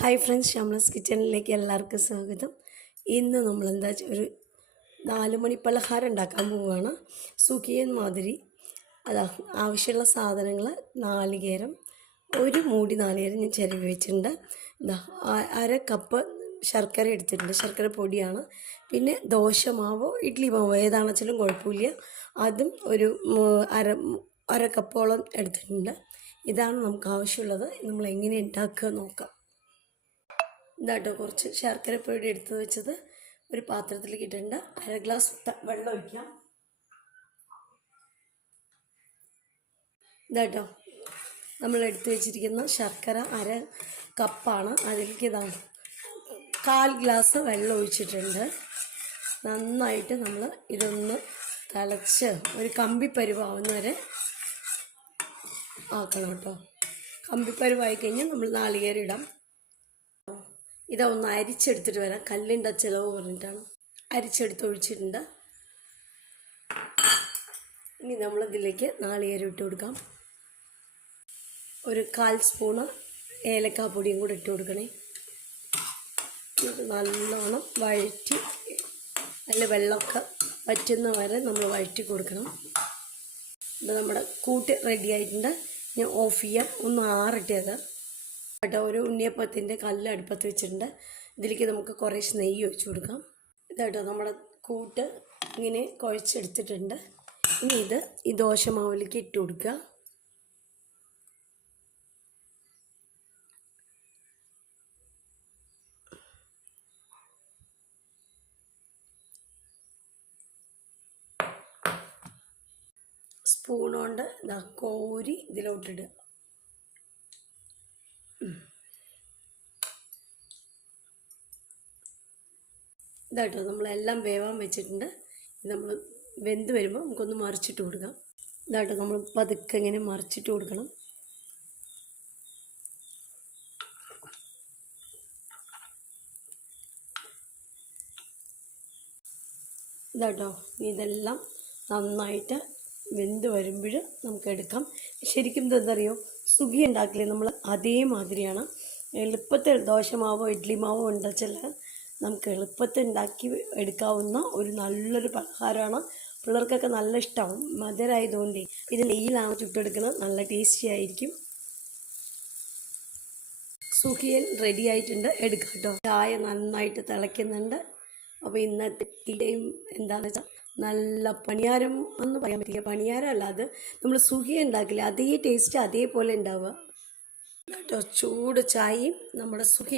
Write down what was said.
Hi friends ഷംലസ് കിച്ചണിലേക്ക് എല്ലാവർക്കും സ്വാഗതം. ഇന്ന് നമ്മൾ എന്താ ഒരു നാല് മണി പലഹാരം ഉണ്ടാക്കാൻ പോവുകയാണ്. സുഖിയൻ മാതിരി. അതാ ആവശ്യമുള്ള സാധനങ്ങൾ നാളികേരം ഒരു മൂടി നാളികേരം ഞാൻ ചിരവി വെച്ചിട്ടുണ്ട്. അര കപ്പ് ശർക്കര എടുത്തിട്ടുണ്ട്. ശർക്കര പൊടിയാണ്. പിന്നെ ദോശമാവോ ഇഡ്ഡലി മാവോ ഏതാണെന്ന് വെച്ചാലും കുഴപ്പമില്ല. അതും ഒരു അര അര കപ്പോളം എടുത്തിട്ടുണ്ട്. ഇതാണ് നമുക്ക് ആവശ്യമുള്ളത്. നമ്മൾ എങ്ങനെ ഉണ്ടാക്കുക നോക്കാം. ഇതാട്ടോ കുറച്ച് ശർക്കരപ്പൊടി എടുത്ത് വെച്ചത്. ഒരു പാത്രത്തിലേക്ക് ഇട്ടിട്ടുണ്ട് അര ഗ്ലാസ് വെള്ളം ഒഴിക്കാം. ഇതാട്ടോ. നമ്മൾ എടുത്തു വെച്ചിരിക്കുന്ന ശർക്കര അര കപ്പാണ്. അതിലേക്ക് ഇതാണ് കാൽ ഗ്ലാസ് വെള്ളം ഒഴിച്ചിട്ടുണ്ട്. നന്നായിട്ട് നമ്മൾ ഇതൊന്ന് തിളച്ച് ഒരു കമ്പിപ്പരുവാവുന്ന വരെ ആക്കണം കേട്ടോ. കമ്പിപ്പരുവായി കഴിഞ്ഞാൽ നമ്മൾ നാളികേരം ഇടാം. ഇതാ ഒന്ന് അരിച്ചെടുത്തിട്ട് വരാം. കല്ലിന്റെ ചിലവ് പറഞ്ഞിട്ടാണ്. അരിച്ചെടുത്ത് ഒഴിച്ചിട്ടുണ്ട്. ഇനി നമ്മളിതിലേക്ക് നാളികേരം ഇട്ട് കൊടുക്കാം. ഒരു കാൽ സ്പൂണ് ഏലക്കാപ്പൊടിയും കൂടെ ഇട്ട് കൊടുക്കണേ. നല്ലോണം വഴറ്റി നല്ല വെള്ളമൊക്കെ പറ്റുന്ന വരെ നമ്മൾ വഴറ്റി കൊടുക്കണം. അപ്പോൾ നമ്മുടെ കൂട്ട് റെഡി ആയിട്ടുണ്ട്. ഞാൻ ഓഫ് ചെയ്യാം. ഒന്ന് ആറട്ടത് കേട്ടോ ഒരു ഉണ്ണിയപ്പത്തിന്റെ കല്ല് അടുപ്പത്ത് വെച്ചിട്ടുണ്ട്. ഇതിലേക്ക് നമുക്ക് കുറേശ്ശെ നെയ്യ് ഒഴിച്ചു കൊടുക്കാം. ഇതാട്ടോ നമ്മുടെ കൂട്ട് ഇങ്ങനെ കുഴച്ചെടുത്തിട്ടുണ്ട്. ഇനി ഇത് ഈ ദോശമാവിലേക്ക് ഇട്ട് കൊടുക്കുക. സ്പൂൺ കൊണ്ട് ഇതാ കോരി ഇതിലോട്ടിടുക. ഇതാട്ടോ നമ്മളെല്ലാം വേവാൻ വെച്ചിട്ടുണ്ട്. നമ്മൾ വെന്ത് വരുമ്പോൾ നമുക്കൊന്ന് മറിച്ചിട്ട് കൊടുക്കാം. ഇതാട്ടോ നമ്മൾ പതുക്കെ ഇങ്ങനെ മറിച്ചിട്ട് കൊടുക്കണം. ഇതാട്ടോ ഇതെല്ലാം നന്നായിട്ട് വെന്ത് വരുമ്പോൾ നമുക്ക് എടുക്കാം. ശരിക്കും ഇതെന്തറിയോ സുഖി ഉണ്ടാക്കില്ലേ നമ്മൾ അതേമാതിരിയാണ്. എളുപ്പത്തിൽ ദോശമാവോ ഇഡ്ഡലി മാവോ ഉണ്ടെച്ചാൽ നമുക്ക് എളുപ്പത്തിൽ ഉണ്ടാക്കി എടുക്കാവുന്ന ഒരു നല്ലൊരു പലഹാരമാണ്. പിള്ളേർക്കൊക്കെ നല്ല ഇഷ്ടമാവും. മധുരമായതുകൊണ്ട് ഇത് നെയ്യിലാണ് ചുട്ടെടുക്കുന്നത്. നല്ല ടേസ്റ്റി ആയിരിക്കും. സുഖിയൻ റെഡി ആയിട്ടുണ്ട്. എടുക്കാം കേട്ടോ. ചായ നന്നായിട്ട് തിളയ്ക്കുന്നുണ്ട്. അപ്പോൾ ഇന്നത്തെ ടീയും എന്താണെന്ന് വെച്ചാൽ നല്ല പണിയാരം എന്ന് പറയാൻ പറ്റില്ല. പണിയാരം അല്ല അത്. നമ്മൾ സുഖിയ ഉണ്ടാക്കില്ല? അതേ ടേസ്റ്റ് അതേപോലെ ഉണ്ടാവുക. കേട്ടോ? ചൂട് ചായയും നമ്മുടെ സുഖി